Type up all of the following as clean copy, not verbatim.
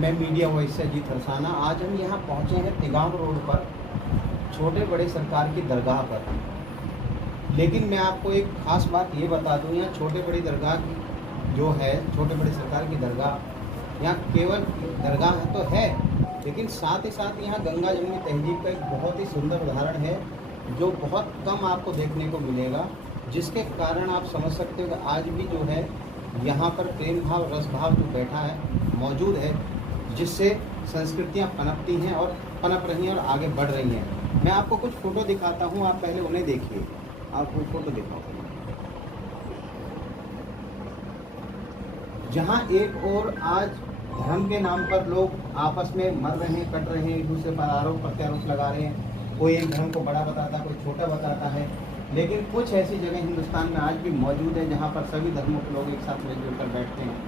मैं media voice से अजीत हरसाना। आज हम यहाँ पहुँचे हैं तिगांव रोड पर छोटे बड़े सरकार की दरगाह पर। लेकिन मैं आपको एक ख़ास बात ये बता दूँ, यहाँ छोटे बड़ी दरगाह की जो है, छोटे बड़े सरकार की दरगाह, यहाँ केवल दरगाह तो है, लेकिन साथ ही साथ यहाँ गंगा जमुनी तहजीब का एक बहुत ही सुंदर उदाहरण है जो बहुत कम आपको देखने को मिलेगा, जिसके कारण आप समझ सकते हो कि आज भी जो है यहाँ पर प्रेम भाव रस भाव जो बैठा है मौजूद है, जिससे संस्कृतियाँ पनपती हैं और पनप रही हैं और आगे बढ़ रही हैं। मैं आपको कुछ फ़ोटो दिखाता हूँ, आप पहले उन्हें देखिए। आपको फ़ोटो दिखाओ जहाँ एक और आज धर्म के नाम पर लोग आपस में मर रहे हैं, कट रहे हैं, एक दूसरे पर आरोप प्रत्यारोप लगा रहे हैं। कोई एक धर्म को बड़ा बताता है, कोई छोटा बताता है, लेकिन कुछ ऐसी जगह हिंदुस्तान में आज भी मौजूद है जहाँ पर सभी धर्मों के लोग एक साथ मिलजुल कर बैठते हैं।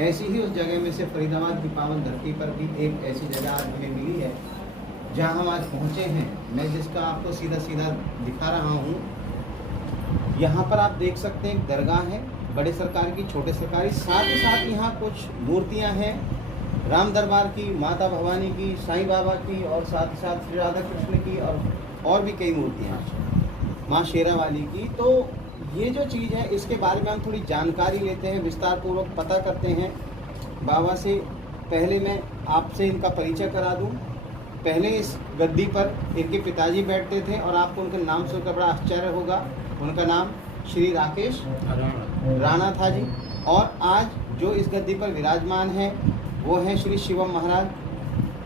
ऐसी ही उस जगह में से फरीदाबाद की पावन धरती पर भी एक ऐसी जगह आज हमें मिली है जहाँ हम आज पहुँचे हैं। मैं जिसका आपको सीधा सीधा दिखा रहा हूँ, यहाँ पर आप देख सकते हैं एक दरगाह है, बड़े सरकार की, छोटे सरकारी, साथ ही साथ यहाँ कुछ मूर्तियाँ हैं, राम दरबार की, माता भवानी की, साईं बाबा की, और साथ ही साथ श्री राधा कृष्ण की, और भी कई मूर्तियाँ, माँ शेरा वाली की। तो ये जो चीज़ है इसके बारे में हम थोड़ी जानकारी लेते हैं, विस्तार पूर्वक पता करते हैं बाबा से। पहले मैं आपसे इनका परिचय करा दूं। पहले इस गद्दी पर इनके पिताजी बैठते थे और आपको उनके नाम सुनकर बड़ा आश्चर्य होगा। उनका नाम श्री राकेश राणा था जी। और आज जो इस गद्दी पर विराजमान है वो हैं श्री शिवम महाराज,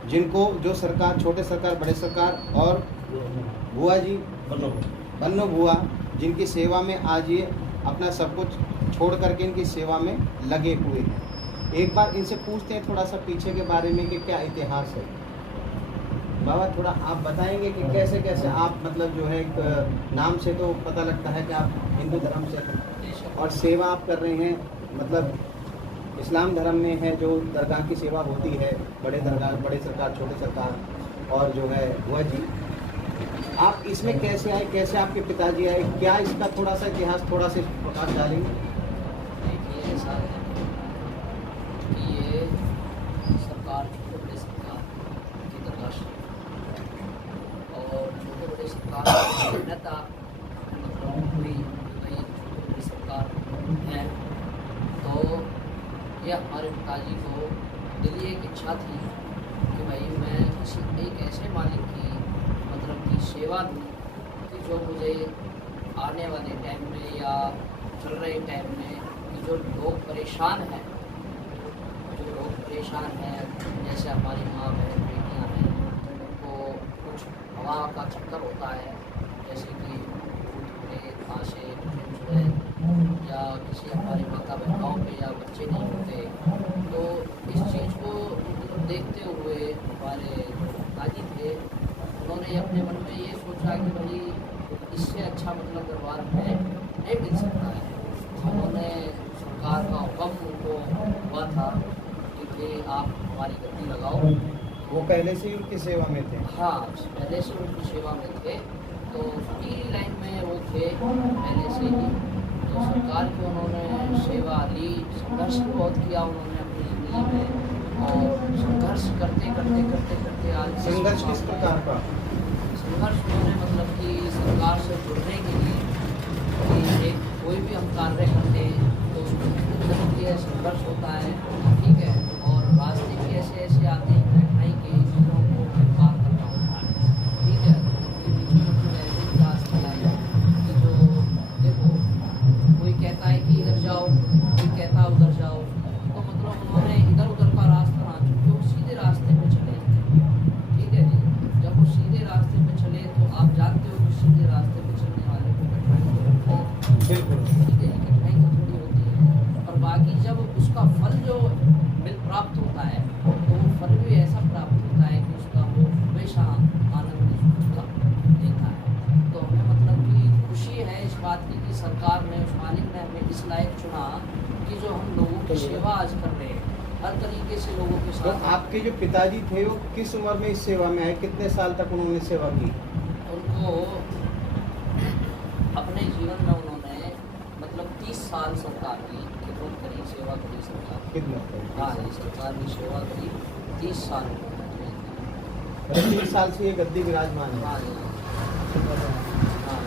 जिनको जो सरकार, छोटे सरकार, बड़े सरकार और बुआ जी, बन्नो बुआ, जिनकी सेवा में आज ये अपना सब कुछ छोड़ करके इनकी सेवा में लगे हुए हैं। एक बार इनसे पूछते हैं थोड़ा सा पीछे के बारे में कि क्या इतिहास है। बाबा थोड़ा आप बताएंगे कि कैसे कैसे आप, मतलब जो है एक नाम से तो पता लगता है कि आप हिंदू धर्म से हैं और सेवा आप कर रहे हैं, मतलब इस्लाम धर्म में है जो दरगाह की सेवा होती है, बड़े दरगाह, बड़े सरकार, छोटे सरकार, और जो है बुआ जी, आप इसमें कैसे आए, कैसे आपके पिताजी आए, क्या इसका थोड़ा सा इतिहास थोड़ा सा प्रकाश डालेंगे? देखिए ऐसा है कि ये सरकार, छोटे बड़े सरकार की दरगाह और छोटे बड़े सरकार भिन्नता, मतलब कोई छोटे बड़े सरकार है, तो यह हमारे पिताजी को दिली एक इच्छा थी कि भाई मैं किसी एक ऐसे मालिक की, मतलब की सेवा दूँ कि जो मुझे आने वाले टाइम में या चल रहे टाइम में कि जो लोग परेशान हैं, जैसे हमारी माँ बहन बेटियाँ हैं, उनको कुछ हवा का चक्कर होता है, जैसे कि खांसे, चुड़चुड़े, या किसी हमारी माता बहनों पे या बच्चे नहीं होते, तो इस चीज़ को देखते हुए हमारे दादी थे, उन्होंने अपने मन में ये सोचा कि भाई इससे अच्छा मतलब दरबार में नहीं मिल सकता है। उन्होंने सरकार का हुक्म उनको हुआ था कि आप हमारी गद्दी लगाओ। वो पहले से ही उनकी सेवा में थे? हाँ, पहले से उनकी सेवा में थे, तो फकीरी लाइन में वो थे पहले से ही। तो सरकार की उन्होंने सेवा ली, संघर्ष बहुत किया उन्होंने अपनी ज़िंदगी में, और संघर्ष करते करते करते करते आज संघर्ष किस प्रकार का? संघर्ष उन्होंने मतलब कि सरकार से जुड़ने के लिए कि एक कोई भी हम कार्य करते हैं तो उसमें ये संघर्ष होता है, ठीक है, और रास्ते भी ऐसे ऐसे आते हैं कठिनाई के, चीज़ों को पार करना होता है, ठीक है। तो ऐसे रास्ते आए कि जो देखो, कोई कहता है कि इधर जाओ, कोई कहता है उधर जाओ, तो मतलब उन्होंने इधर उधर का रास्ता ना चुन के वो सीधे रास्ते पे चले, ठीक है जी। जब वो सीधे रास्ते पे चले तो आप जानते हो कि सीधे रास्ते पे चलने वाले को कठिनाई तो होती है, ठीक है, कठिनाई तो थोड़ी होती है, और बाकी जब उसका फल जो प्राप्त होता है तो वो फल भी ऐसा प्राप्त होता है कि उसका वो हमेशा आनंद देता है। तो हमें मतलब कि खुशी है इस बात की कि सरकार ने, उस मालिक ने हमें इस लायक चुना कि जो हम लोगों की सेवा आज कर रहे हैं, हर तरीके से लोगों के साथ। तो आपके जो पिताजी थे वो किस उम्र में इस सेवा में आए, कितने साल तक उन्होंने सेवा की? उनको अपने जीवन में उन्होंने मतलब 30 साल सरकार की खिदमत करी की सेवा करी सरकार। कितना हाँ जी, सरकार की सेवा करी 30 साल। 30 साल से ये गद्दी विराजमान है। हाँ जी। हाँ,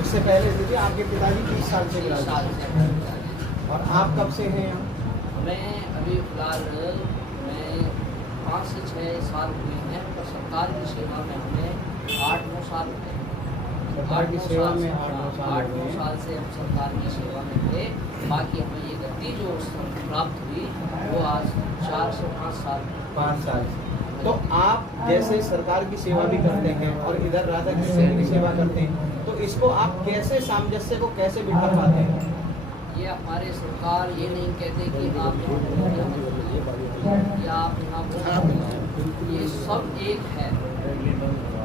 उससे पहले देखिए आपके पिताजी 30 साल से 30 विराजमान साल से हमारे पिताजी। और आप कब से हैं यहाँ? मैं अभी फिलहाल मैं 5 से 6 साल हुए हैं, पर सरकार की सेवा में हमें 8-9 साल हुए हैं। सरकार की सेवा में 8-9 साल हो 8-9 गए हैं। साल से हम सरकार की सेवा में थे। बाकी हमें ये गद्दी जो प्राप्त हुई वो आज 4 से 5 साल। 5 साल से। तो आप जैसे सरकार की सेवा भी करते हैं और इधर राधा कृष्ण की सेवा करते हैं, तो इसको आप कैसे सामंजस्य को कैसे बिठा पाते हैं? ये हमारे सरकार ये नहीं कहते कि आप यहाँ मत या आप यहाँ ये सब एक है।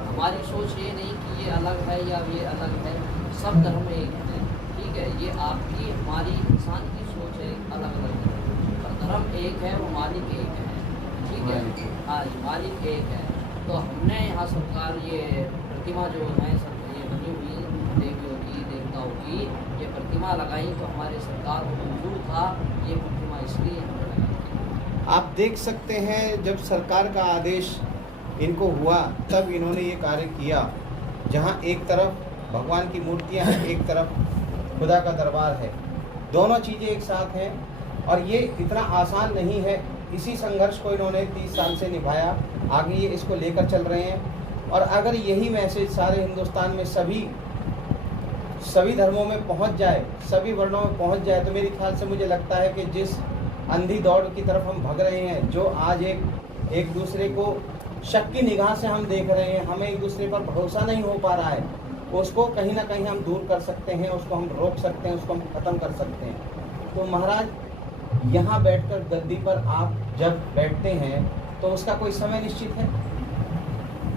हमारी सोच ये नहीं कि ये अलग है या ये अलग है, सब धर्म एक है। ठीक है, ये आपकी हमारी इंसान की सोच है अलग अलग है, पर धर्म एक है, वो मालिक एक है। ठीक है, हाँ जी, मालिक एक है। तो हमने यहाँ सरकार ये प्रतिमा जो है सब ये बनी हुई देवियों की देवताओं की ये प्रतिमा लगाई, तो हमारे सरकार को मंजूर था ये प्रतिमा, इसलिए हमने लगाई। आप देख सकते हैं जब सरकार का आदेश इनको हुआ तब इन्होंने ये कार्य किया, जहाँ एक तरफ भगवान की मूर्तियाँ हैं, एक तरफ खुदा का दरबार है। दोनों चीज़ें एक साथ हैं और ये इतना आसान नहीं है। इसी संघर्ष को इन्होंने 30 साल से निभाया, आगे ये इसको लेकर चल रहे हैं। और अगर यही मैसेज सारे हिंदुस्तान में सभी धर्मों में पहुंच जाए, सभी वर्णों में पहुंच जाए, तो मेरे ख्याल से मुझे लगता है कि जिस अंधी दौड़ की तरफ हम भाग रहे हैं, जो आज एक दूसरे को शक की निगाह से हम देख रहे हैं, हमें एक दूसरे पर भरोसा नहीं हो पा रहा है, उसको कहीं ना कहीं हम दूर कर सकते हैं, उसको हम रोक सकते हैं, उसको हम ख़त्म कर सकते हैं। तो महाराज, यहाँ बैठकर गद्दी पर आप जब बैठते हैं तो उसका कोई समय निश्चित है?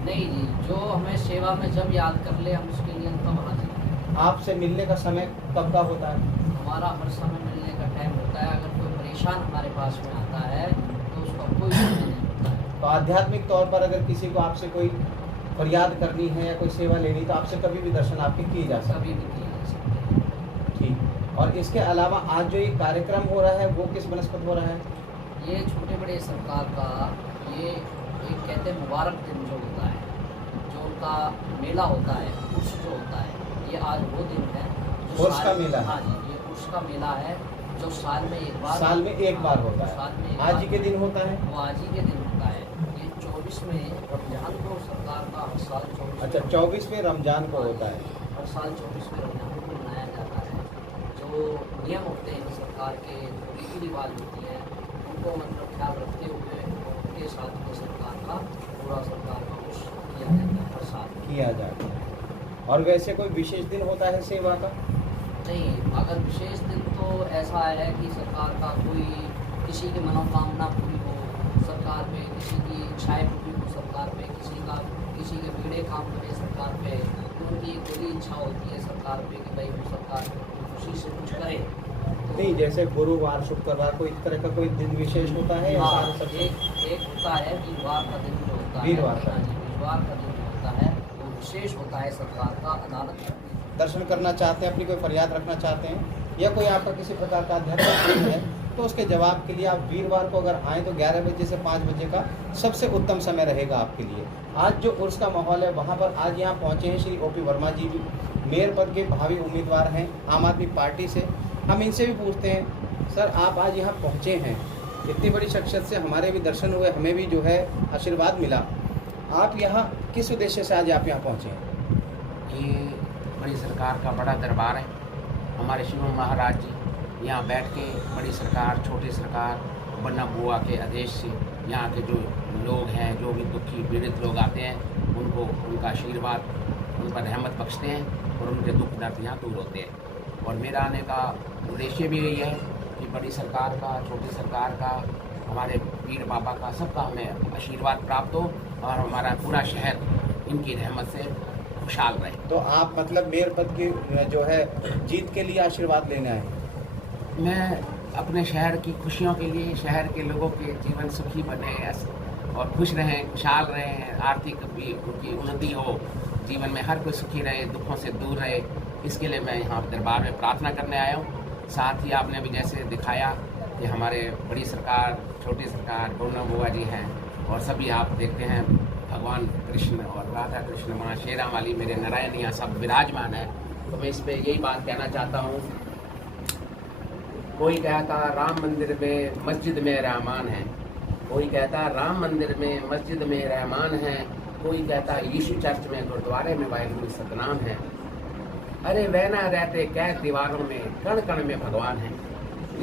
नहीं जी, जो हमें सेवा में जब याद कर ले हम उसके लिए तब हाजिर हैं। आपसे मिलने का समय कब का होता है? हमारा हर समय मिलने का टाइम होता है। अगर कोई परेशान हमारे पास में आता है तो उसका कोई समय नहीं होता है। तो आध्यात्मिक तौर पर अगर किसी को आपसे कोई फरियाद करनी है या कोई सेवा लेनी, तो आपसे कभी भी दर्शन आपके किए जा सकते कभी भी किया जा सकता है। हैं। ठीक। और इसके अलावा आज जो ये कार्यक्रम हो रहा है वो किस बनस्पत हो रहा है? ये छोटे बड़े सरकार का ये एक कहते हैं मुबारक दिन जो होता है, जो उनका मेला होता है, उर्स जो होता है, ये आज वो दिन है जो उर्स का मेला है? हाँ जी, ये उर्स का मेला है जो साल में एक बार होता है। साल में एक आज बार ही के दिन होता है? वो आज ही के दिन होता है। ये 24 में रमजान को सरकार का हर साल 24। अच्छा, 24वें रमजान को होता है। हर साल 24 में रमजान को मनाया जाता है। जो नियम होते हैं सरकार के, रीति रिवाज होती है, उनको मतलब ख्याल रखते हुए उनके साथ में सरकार का पूरा सरकार का कुछ किया जाता है हर साल किया जाता है। और वैसे कोई विशेष दिन होता है सेवा का? नहीं, अगर विशेष दिन तो ऐसा है कि सरकार का कोई किसी की मनोकामना पूरी हो सरकार पे, किसी की इच्छाएँ पूरी हो सरकार पे, किसी के बिगड़े काम करे सरकार पे, तो उनकी एक दिली इच्छा होती है सरकार पे कि भाई हम सरकार खुशी से कुछ करें। तो नहीं, जैसे गुरुवार, शुक्रवार, कोई इस तरह का कोई दिन विशेष होता है या हाँ, सारे सब? एक होता है वीरवार का दिन जो होता है, वीरवार का। हाँ जी, वीरवार का दिन जो होता है वो विशेष होता है सरकार का। अदालत दर्शन करना चाहते हैं, अपनी कोई फरियाद रखना चाहते हैं या कोई आपका किसी प्रकार का आध्यात्मिक प्रश्न है, तो उसके जवाब के लिए आप वीरवार को अगर आएँ तो 11 बजे से 5 बजे का सबसे उत्तम समय रहेगा आपके लिए। आज जो उर्स का माहौल है वहाँ पर आज यहाँ पहुँचे हैं श्री OP वर्मा जी भी, मेयर पद के भावी उम्मीदवार हैं आम आदमी पार्टी से। हम इनसे भी पूछते हैं, सर आप आज यहाँ पहुँचे हैं, इतनी बड़ी शख्सियत से हमारे भी दर्शन हुए, हमें भी जो है आशीर्वाद मिला, आप यहाँ किस उद्देश्य से आज आप यहाँ पहुँचे हैं? ये बड़ी सरकार का बड़ा दरबार है। हमारे शिव महाराज जी यहाँ बैठ के बड़ी सरकार, छोटी सरकार, बन्ना बुआ के आदेश से यहाँ के जो लोग हैं, जो भी दुखी पीड़ित लोग आते हैं, उनको उनका आशीर्वाद, उन पर रहमत बख्शते हैं और उनके दुख दर्द यहाँ दूर होते हैं। और मेरा आने का उद्देश्य भी यही है कि बड़ी सरकार का, छोटी सरकार का, हमारे पीर बाबा का, सबका हमें आशीर्वाद प्राप्त हो और हमारा पूरा शहर इनकी रहमत से खुशहाल रहे। तो आप मतलब मेयर पद की जो है जीत के लिए आशीर्वाद लेने आए? मैं अपने शहर की खुशियों के लिए, शहर के लोगों के जीवन सुखी बने और खुश रहें, खुशहाल रहें, आर्थिक भी उनकी उन्नति हो, जीवन में हर कोई सुखी रहे, दुखों से दूर रहे, इसके लिए मैं यहाँ दरबार में प्रार्थना करने आया हूँ। साथ ही आपने अभी जैसे दिखाया कि हमारे बड़ी सरकार, छोटी सरकार, दोनों बुआ जी हैं, और सभी आप देखते हैं भगवान कृष्ण और राधा कृष्ण, माँ शेरा वाली, मेरे नारायण यहाँ सब विराजमान है। तो मैं इस पर यही बात कहना चाहता हूँ। कोई कहता राम मंदिर में मस्जिद में रहमान है, कोई कहता राम मंदिर में मस्जिद में रहमान है, कोई कहता यीशु चर्च में गुरुद्वारे में वाहिगुरु सतनाम है। अरे वह ना रहते कैद दीवारों में, कण कण में भगवान है।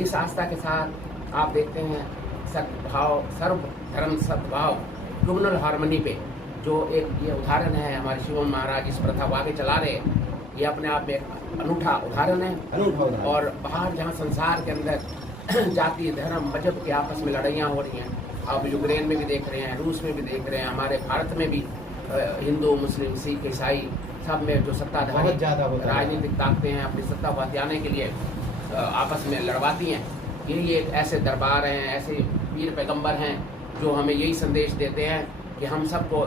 इस आस्था के साथ आप देखते हैं सद्भाव, सर्व धर्म सद्भाव, कम्युनल हार्मनी पे जो एक ये उदाहरण है हमारे शिवम महाराज इस प्रथा को आगे चला रहे हैं, ये अपने आप में एक अनूठा उदाहरण है। और बाहर जहाँ संसार के अंदर जाति, धर्म, मजहब के आपस में लड़ाइयाँ हो रही हैं, अब यूक्रेन में भी देख रहे हैं, रूस में भी देख रहे हैं, हमारे भारत में भी हिंदू, मुस्लिम, सिख, ईसाई सब में जो सत्ताधारी राजनीतिक ताकतें हैं अपनी सत्ता को हथियाने के लिए आपस में लड़वाती हैं। यही एक ऐसे दरबार हैं, ऐसे पीर पैगंबर हैं जो हमें यही संदेश देते हैं कि हम सबको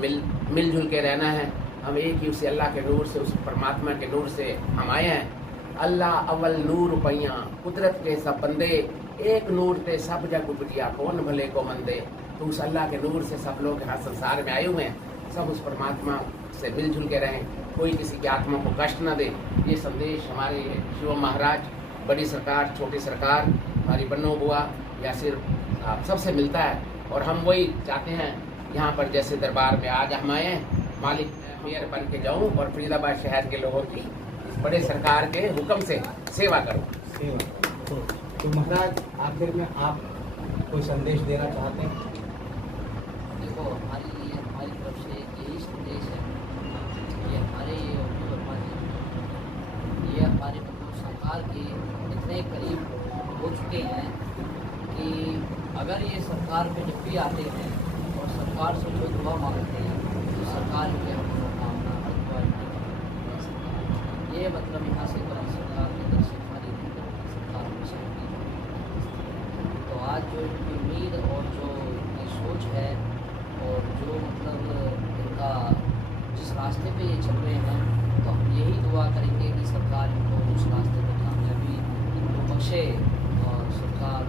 मिलजुल के रहना है। हम एक ही उस अल्लाह के नूर से, उस परमात्मा के नूर से हम आए हैं। अल्लाह अव्वल नूर पैया, कुदरत के सब बंदे, एक नूर ते सब जग उपजिया, कौन भले को मंदे। तो उस अल्लाह के नूर से सब लोग यहाँ संसार में आए हुए हैं, सब उस परमात्मा से मिलजुल के रहें, कोई किसी की आत्मा को कष्ट न दे। ये संदेश हमारे शिवम महाराज, बड़ी सरकार, छोटी सरकार, हमारी बन्नो बुआ या सिर्फ आप सबसे मिलता है। और हम वही चाहते हैं यहाँ पर जैसे दरबार में आज हम आए हैं, मालिक मेयर बन के जाऊँ और फरीदाबाद शहर के लोगों की इस बड़े सरकार के हुक्म से सेवा करूँ। तो महाराज आखिर में आप कोई संदेश देना चाहते हैं? देखो हमारी तरफ से यही संदेश है कि हमारे ये योगी वर्मा जी, ये हमारे मतलब सरकार के इतने करीब हो चुके हैं कि अगर ये सरकार पे जब भी आते हैं और सरकार से जो दुआ मांगते हैं तो सरकार की मनोकामना हर दुआ ये मतलब यहाँ से बड़ी सरकार के दर्शन हमारी सरकार हमेशा होगी। तो आज जो इनकी उम्मीद और जो इनकी सोच है और जो मतलब इनका जिस रास्ते पे ये चल रहे हैं, तो हम यही दुआ करेंगे कि सरकार इनको उस रास्ते पर कामयाबी इनको बख्शे और सरकार